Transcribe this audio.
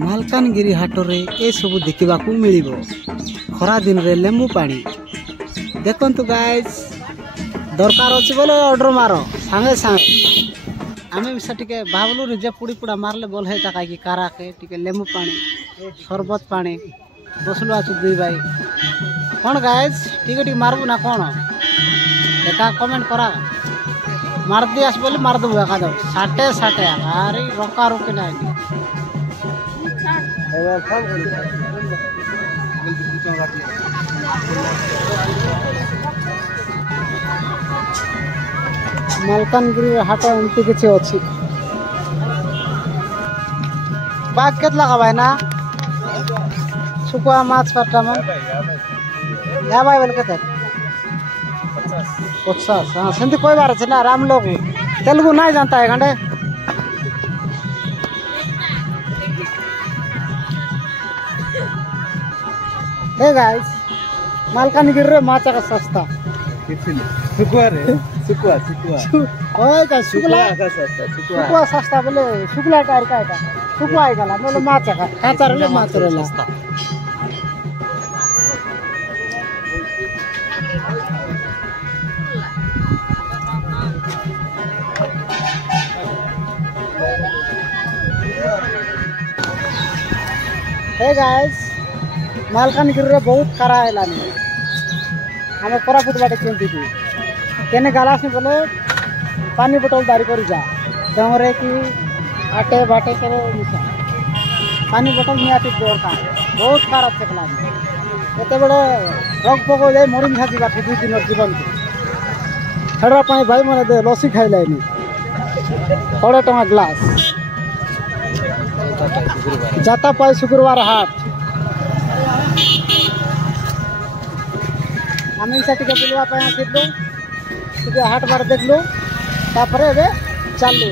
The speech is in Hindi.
मालकानगिरी हाटरे ए सब देखा मिल खरा दिन रे लेंबू पानी देखु गाइस दरकार अच्छे बोले ऑर्डर मार सांगे सांगे आम से भावलु जे पुड़ी पुड़ा मारले बोल है कहीं काराके टिके लेंबू पानी शरबत पानी बसलु आसु दुई भाई कौन गाइस टिके मारबू ना कौन एका कमेंट करा मार दी आस बोले मार देबू एका दो साटे साटे अरे रोका रोके ना मालकानगिरी हाट एमती किसी अच्छी बाग के भाई ना शुकुआ माछ काटा मन या भाई बोल के 50 हाँ सेमती कोई बार अच्छे ना राम लोग तेलुगु नहीं जानता है खंडे हे गाइस मालकानगिरी रे माचा का सस्ता सुकुआ रे सुकुआ ओए का सुकुआ सस्ता बोले सुकुला टायर का सुकुआ आइगला बोले माचा का काचा रे माचा रे सस्ता हे गाइस मालकानगिरी रे बहुत खरा है लानी हमें कोरापुट बाटे केमती थी केने गालास में बोले पानी बोतल दारी कर जा डोंगरे की आटे बाटे करे मिसा पानी बोतल नहीं आती दरकार बहुत खराब से लानी एते बड़े रोग पोक हो जाए मरी मिसा जीवा 2 दिन जीवन को छड़ा पाए भाई मैंने दे लस्सी खाई लाइनी 1.5 टका ग्लास जाता पाए शुक्रवार हाट आम से बुलवा आसलु हाट बार देखलु चलू